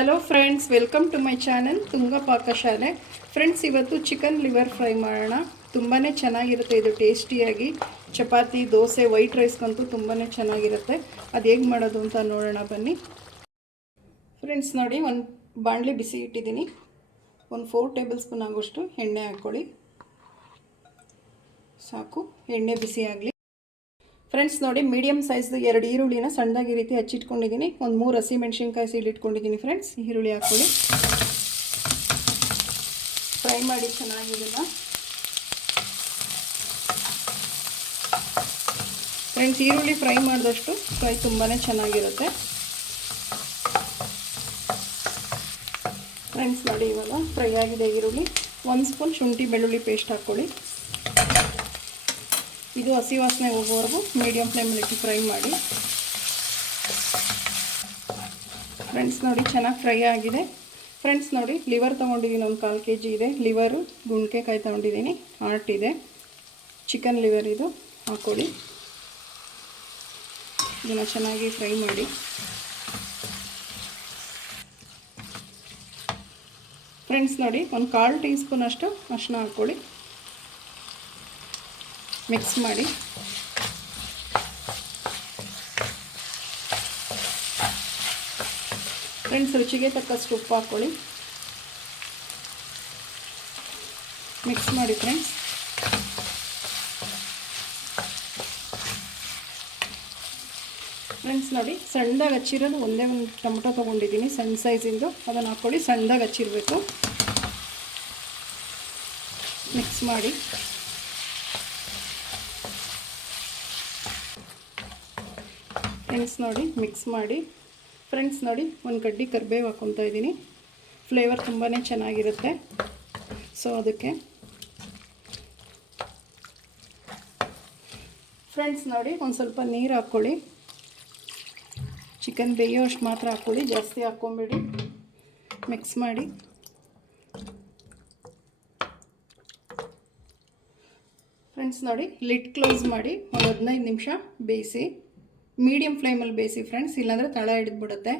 Hello friends, welcome to my channel Tunga Pakashale. Friends, ಇವತ್ತು chicken liver fry ಮಾಡೋಣ. ತುಂಬಾ ಚೆನ್ನಾಗಿರುತ್ತೆ ಇದು, ಟೇಸ್ಟಿಯಾಗಿ ಚಪಾತಿ, ದೋಸೆ, ವೈಟ್ ರೈಸ್ಗಂತೂ ತುಂಬಾ ಚೆನ್ನಾಗಿರುತ್ತೆ. ಅದು ಹೇಗೆ ಮಾಡೋದು ಅಂತ ನೋಡೋಣ ಬನ್ನಿ. ಫ್ರೆಂಡ್ಸ್ ನೋಡಿ, ಒಂದು ಬಾಣಲಿ ಬಿಸಿ ಇಟ್ಟಿದ್ದೀನಿ. ಒಂದು 4 ಟೇಬಲ್ ಸ್ಪೂನ್ ಆಗೋಷ್ಟು ಎಣ್ಣೆ ಹಾಕ್ಕೊಳ್ಳಿ. ಸಾಕು, ಎಣ್ಣೆ ಬಿಸಿ ಆಗಲಿ. ಫ್ರೆಂಡ್ಸ್ ನೋಡಿ, ಮೀಡಿಯಮ್ ಸೈಜ್ದು 2 ಈರುಳ್ಳಿನ ಸಣ್ಣದಾಗಿ ರೀತಿ ಹಚ್ಚಿಟ್ಕೊಂಡಿದ್ದೀನಿ. ಒಂದು 3 ಹಸಿಮೆಣ್ಸಿನ್ಕಾಯಿ ಸೀಳಿಟ್ಕೊಂಡಿದ್ದೀನಿ. ಫ್ರೆಂಡ್ಸ್, ಈರುಳ್ಳಿ ಹಾಕ್ಕೊಳ್ಳಿ, ಫ್ರೈ ಮಾಡಿ ಚೆನ್ನಾಗಿದೆಲ್ಲ. ಫ್ರೆಂಡ್ಸ್, ಈರುಳ್ಳಿ ಫ್ರೈ ಮಾಡಿದಷ್ಟು ಫ್ರೈ ತುಂಬಾ ಚೆನ್ನಾಗಿರುತ್ತೆ. ಫ್ರೆಂಡ್ಸ್ ನೋಡಿ, ಇವಾಗ ಫ್ರೈ ಆಗಿದೆ ಈರುಳ್ಳಿ. 1 ಸ್ಪೂನ್ ಶುಂಠಿ ಬೆಳ್ಳುಳ್ಳಿ ಪೇಸ್ಟ್ ಹಾಕ್ಕೊಳ್ಳಿ. ಇದು ಹಸಿ ವಾಸನೆ ಹೋಗೋವರೆಗೂ ಮೀಡಿಯಮ್ ಫ್ಲೇಮಲ್ಲಿ ಇಟ್ಟು ಫ್ರೈ ಮಾಡಿ. ಫ್ರೆಂಡ್ಸ್ ನೋಡಿ, ಚೆನ್ನಾಗಿ ಫ್ರೈ ಆಗಿದೆ. ಫ್ರೆಂಡ್ಸ್ ನೋಡಿ, ಲಿವರ್ ತೊಗೊಂಡಿದ್ದೀನಿ, ಒಂದು 1/4 kg ಇದೆ ಲಿವರು. ಗುಂಡ್ಕೆಕಾಯಿ ತೊಗೊಂಡಿದ್ದೀನಿ, ಹಾರ್ಟ್ ಇದೆ, ಚಿಕನ್ ಲಿವರ್ ಇದು. ಹಾಕ್ಕೊಳ್ಳಿ, ಇದನ್ನು ಚೆನ್ನಾಗಿ ಫ್ರೈ ಮಾಡಿ. ಫ್ರೆಂಡ್ಸ್ ನೋಡಿ, ಒಂದು 1/4 ಟೀ ಸ್ಪೂನ್ ಅಷ್ಟು ಅರಿಶಿನ ಹಾಕ್ಕೊಳ್ಳಿ, ಮಿಕ್ಸ್ ಮಾಡಿ. ಫ್ರೆಂಡ್ಸ್, ರುಚಿಗೆ ತಕ್ಕಷ್ಟು ಉಪ್ಪು ಹಾಕ್ಕೊಳ್ಳಿ, ಮಿಕ್ಸ್ ಮಾಡಿ. ಫ್ರೆಂಡ್ಸ್, ನೋಡಿ, ಸಣ್ಣದಾಗಿ ಹಚ್ಚಿರೋದು ಒಂದೇ ಒಂದು ಟೊಮೊಟೊ ತೊಗೊಂಡಿದ್ದೀನಿ, ಸಣ್ಣ ಸೈಜಿಂದು. ಅದನ್ನು ಹಾಕ್ಕೊಳ್ಳಿ, ಸಣ್ಣದಾಗಿ ಹಚ್ಚಿರಬೇಕು. ಮಿಕ್ಸ್ ಮಾಡಿ. ಫ್ರೆಂಡ್ಸ್ ನೋಡಿ, ಮಿಕ್ಸ್ ಮಾಡಿ. ಫ್ರೆಂಡ್ಸ್ ನೋಡಿ, ಒಂದು ಕಡ್ಡಿ ಕರಿಬೇವು ಹಾಕ್ಕೊತಾ ಇದ್ದೀನಿ. ಫ್ಲೇವರ್ ತುಂಬಾ ಚೆನ್ನಾಗಿರುತ್ತೆ, ಸೊ ಅದಕ್ಕೆ. ಫ್ರೆಂಡ್ಸ್ ನೋಡಿ, ಒಂದು ಸ್ವಲ್ಪ ನೀರು ಹಾಕ್ಕೊಳ್ಳಿ. ಚಿಕನ್ ಬೇಯೋ ಅಷ್ಟು ಮಾತ್ರ ಹಾಕ್ಕೊಳ್ಳಿ, ಜಾಸ್ತಿ ಹಾಕ್ಕೊಂಬೇಡಿ. ಮಿಕ್ಸ್ ಮಾಡಿ. ಫ್ರೆಂಡ್ಸ್ ನೋಡಿ, ಲಿಡ್ ಕ್ಲೋಸ್ ಮಾಡಿ ಒಂದು 15 ನಿಮಿಷ ಬೇಯಿಸಿ. ಮೀಡಿಯಮ್ ಫ್ಲೇಮಲ್ಲಿ ಬೇಯಿಸಿ ಫ್ರೆಂಡ್ಸ್, ಇಲ್ಲಾಂದರೆ ತಳ ಹಿಡಿದ್ಬಿಡುತ್ತೆ.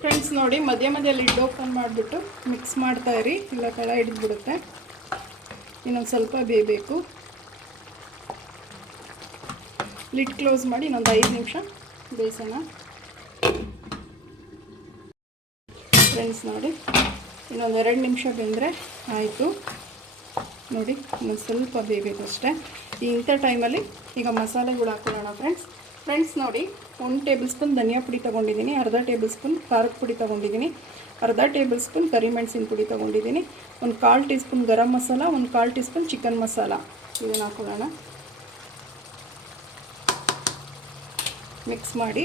ಫ್ರೆಂಡ್ಸ್ ನೋಡಿ, ಮಧ್ಯ ಮಧ್ಯ ಲಿಡ್ ಓಪನ್ ಮಾಡಿಬಿಟ್ಟು ಮಿಕ್ಸ್ ಮಾಡ್ತಾಯಿರಿ, ಇಲ್ಲ ತಳ ಹಿಡಿದ್ಬಿಡುತ್ತೆ. ಇನ್ನೊಂದು ಸ್ವಲ್ಪ ಬೇಯಬೇಕು. ಲಿಡ್ ಕ್ಲೋಸ್ ಮಾಡಿ ಇನ್ನೊಂದು 5 ನಿಮಿಷ ಬೇಯಿಸೋಣ. ಫ್ರೆಂಡ್ಸ್ ನೋಡಿ, ಇನ್ನೊಂದು 2 ನಿಮಿಷ ಬೆಂದರೆ ಆಯಿತು. ನೋಡಿ, ಇನ್ನೊಂದು ಸ್ವಲ್ಪ ಬೇಯಬೇಕು ಅಷ್ಟೇ. ಇಂಥ ಟೈಮಲ್ಲಿ ಈಗ ಮಸಾಲೆಗಳು ಹಾಕೊಳ್ಳೋಣ. ಫ್ರೆಂಡ್ಸ್ ನೋಡಿ, 1 ಟೇಬಲ್ ಸ್ಪೂನ್ ಧನಿಯಾ ಪುಡಿ ತೊಗೊಂಡಿದ್ದೀನಿ, ಅರ್ಧ ಟೇಬಲ್ ಸ್ಪೂನ್ ಖಾರದ ಪುಡಿ ತೊಗೊಂಡಿದ್ದೀನಿ, ಅರ್ಧ ಟೇಬಲ್ ಸ್ಪೂನ್ ಕರಿಮೆಣಸಿನ ಪುಡಿ ತೊಗೊಂಡಿದ್ದೀನಿ, ಒಂದು 1/4 ಟೀ ಸ್ಪೂನ್ ಗರಂ ಮಸಾಲ, ಒಂದು 1/4 ಟೀ ಸ್ಪೂನ್ ಚಿಕನ್ ಮಸಾಲ. ಇದನ್ನು ಹಾಕೊಳ್ಳೋಣ, ಮಿಕ್ಸ್ ಮಾಡಿ.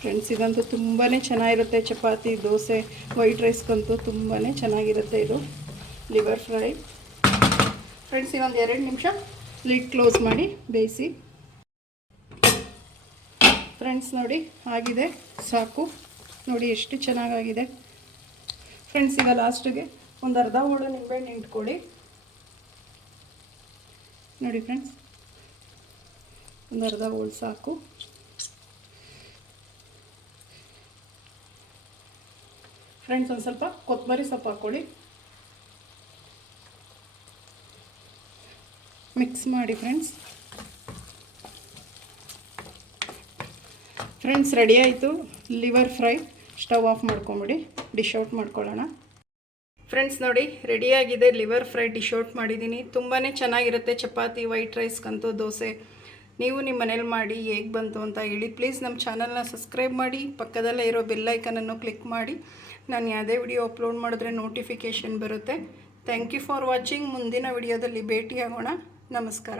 ಫ್ರೆಂಡ್ಸ್, ಇದಂತೂ ತುಂಬಾ ಚೆನ್ನಾಗಿರುತ್ತೆ. ಚಪಾತಿ, ದೋಸೆ, ವೈಟ್ ರೈಸ್ಗಂತೂ ತುಂಬಾ ಚೆನ್ನಾಗಿರುತ್ತೆ ಇದು ಲಿವರ್ ಫ್ರೈ. ಫ್ರೆಂಡ್ಸ್, ಇನ್ನೊಂದು 2 ನಿಮಿಷ ಲಿಡ್ ಕ್ಲೋಸ್ ಮಾಡಿ ಬೇಯಿಸಿ. ಫ್ರೆಂಡ್ಸ್ ನೋಡಿ, ಆಗಿದೆ, ಸಾಕು. ನೋಡಿ ಎಷ್ಟು ಚೆನ್ನಾಗಾಗಿದೆ. ಫ್ರೆಂಡ್ಸ್, ಈಗ ಲಾಸ್ಟಿಗೆ ಒಂದು ಅರ್ಧ ಹೋಳು ನಿಂಬೆಹಣ್ಣು ಇಟ್ಕೊಳ್ಳಿ. ನೋಡಿ ಫ್ರೆಂಡ್ಸ್, ಒಂದು ಅರ್ಧ ಹೋಳು ಸಾಕು. ಫ್ರೆಂಡ್ಸ್, ಒಂದು ಸ್ವಲ್ಪ ಕೊತ್ತಂಬರಿ ಸೊಪ್ಪು ಹಾಕ್ಕೊಳ್ಳಿ, ಮಿಕ್ಸ್ ಮಾಡಿ. ಫ್ರೆಂಡ್ಸ್ ರೆಡಿ ಆಯಿತು ಲಿವರ್ ಫ್ರೈ. ಸ್ಟವ್ ಆಫ್ ಮಾಡ್ಕೊಂಬಿಡಿ, ಡಿಶ್ ಔಟ್ ಮಾಡ್ಕೊಳ್ಳೋಣ. ಫ್ರೆಂಡ್ಸ್ ನೋಡಿ, ರೆಡಿಯಾಗಿದೆ ಲಿವರ್ ಫ್ರೈ. ಡಿಶ್ ಔಟ್ ಮಾಡಿದ್ದೀನಿ. ತುಂಬಾ ಚೆನ್ನಾಗಿರುತ್ತೆ ಚಪಾತಿ, ವೈಟ್ ರೈಸ್ಗಂತೂ, ದೋಸೆ. ನೀವು ನಿಮ್ಮ ಮನೇಲಿ ಮಾಡಿ ಹೇಗೆ ಬಂತು ಅಂತ ಹೇಳಿ. ಪ್ಲೀಸ್ ನಮ್ಮ ಚಾನಲ್ನ ಸಬ್ಸ್ಕ್ರೈಬ್ ಮಾಡಿ, ಪಕ್ಕದಲ್ಲೇ ಇರೋ ಬೆಲ್ ಐಕನನ್ನು ಕ್ಲಿಕ್ ಮಾಡಿ. ನಾನು ಯಾವುದೇ ವಿಡಿಯೋ ಅಪ್ಲೋಡ್ ಮಾಡಿದ್ರೆ ನೋಟಿಫಿಕೇಷನ್ ಬರುತ್ತೆ. Thank you for watching. ಮುಂದಿನ ವಿಡಿಯೋದಲ್ಲಿ ಭೇಟಿಯಾಗೋಣ. ನಮಸ್ಕಾರ.